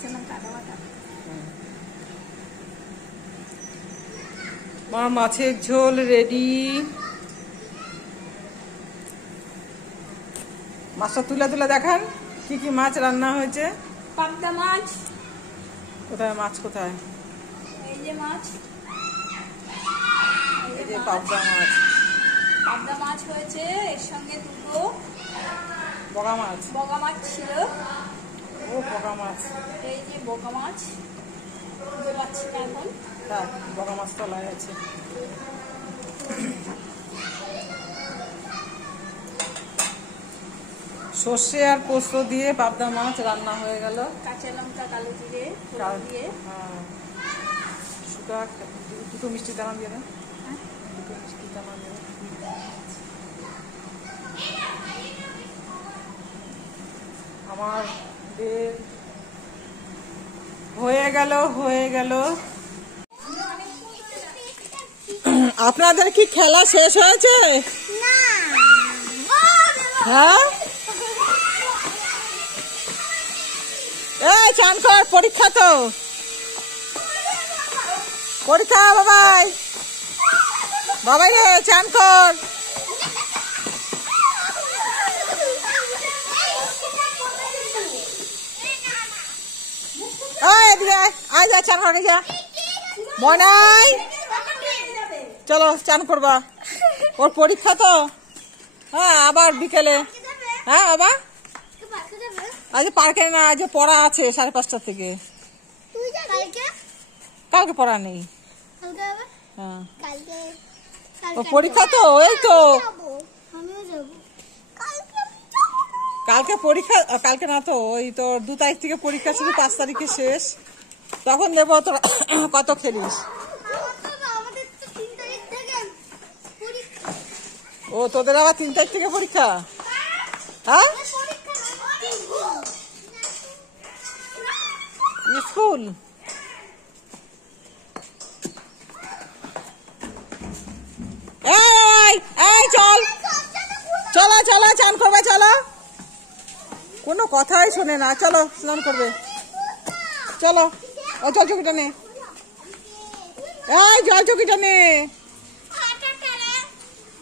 কাঁচা লঙ্কা আদা বাটা। মা মাছের ঝোল রেডি। মাছটা তুলে তুলে দেখান কি কি মাছ রান্না হয়েছে। পাবদা মাছ। কোথায় মাছ কোথায়? এই যে মাছ, এই যে পাবদা মাছ। পাবদা মাছ হয়েছে, এর সঙ্গে দুটো বগা মাছ। বগা মাছ ছিল। ও বগা মাছ। এই যে বগা মাছ বুঝতে পারছি না এখন। হ্যাঁ বগা মাছ তলায় আছে। সর্ষে আর পোস্ত দিয়ে পাবদা মাছ রান্না হয়ে গেল। কাঁচা লঙ্কা কালো জিরে দিয়ে। শুকা দুটো মিষ্টি দানা দিয়ে দেন। দুটো মিষ্টি দানা দিয়ে আমার হয়ে গেল। আপনাদের কি খেলা শেষ হয়েছে? হ্যাঁ এই চান কর, পরীক্ষা তো পরীক্ষা। বাবাই রে চান কর। এদিকে আয় যা চান করে যা। মনাই চলো চান করবা, ওর পরীক্ষা তো। হ্যাঁ আবার বিকেলে। হ্যাঁ বাবা আজ পার্কে না, আজ পড়া আছে 5:30 থেকে। কালকে পড়া নেই। হ্যাঁ ও পরীক্ষা তো, ওই তো কালকে পরীক্ষা। কালকে না তো, ওই তো 2 তারিখ থেকে পরীক্ষা শুরু, 5 তারিখে শেষ। তখন দেবো তোরা কত খেলিস। ও তোদের আবার 3 তারিখ থেকে পরীক্ষা? হ্যাঁ স্কুল। এই চল চলো চলো চান করবে চলো। কোনো কথাই শোনে না। চলো স্নান করবে চলো। ও জল চৌকিটা নে, এই জল চৌকিটা নে,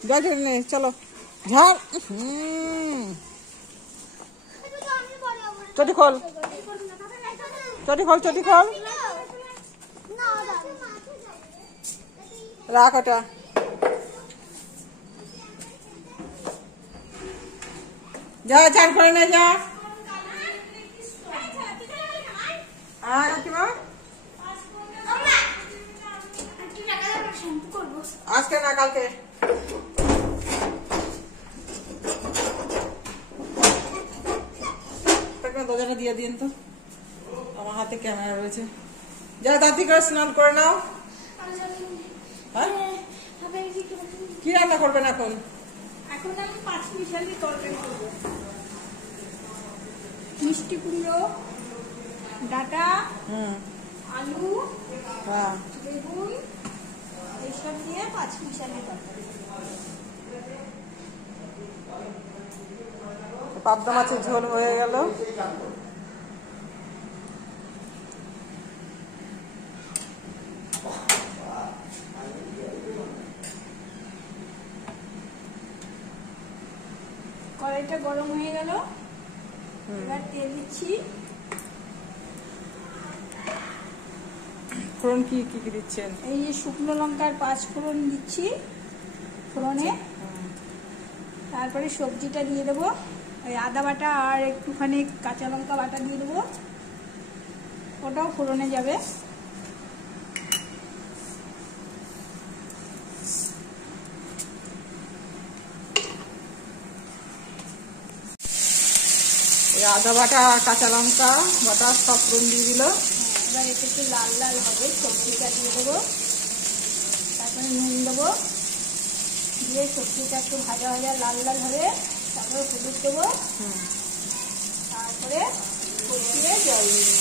জল চৌকি নে চলো। ঝাড় চটি খোল, চটি খোল রাখ ওটা। যা চান করে না যা। আজকে না কালকে। দরজাটা দিয়ে দিন তো, আমার হাতে ক্যামেরা রয়েছে। যা দাঁতি করে স্নান করে নাও। কি রান্না করবেন এখন? এখন আমি 5 মিশালি তরকারি করবো। মিষ্টি কুমড়ো, ডাঁটা, আলু, বেগুন এইসব দিয়ে 5 মিশালি তরকারি। পাবদা মাছের ঝোল হয়ে গেল। কড়াইটা গরম হয়ে গেল, এবার তেল দিচ্ছি। ফোড়ন কি দিচ্ছেন? এই যে শুকনো লঙ্কার 5 ফোড়ন দিচ্ছি ফোড়নে। তারপরে সবজিটা দিয়ে দেবো, ওই আদা বাটা আর একটুখানি কাঁচা লঙ্কা বাটা দিয়ে দেবো, ওটাও ফোড়নে যাবে। আদা বাটা কাঁচা লঙ্কা বাটা সব ফোড়ন দিয়ে দিল। এবার একটু লাল লাল হবে, সবজিটা দিয়ে দেবো, তারপরে নুন দেবো, দিয়ে সবজিটা একটু ভাজা লাল লাল হবে, তারপরে হলুদ দেবো, তারপরে কষিয়ে জল দেবো।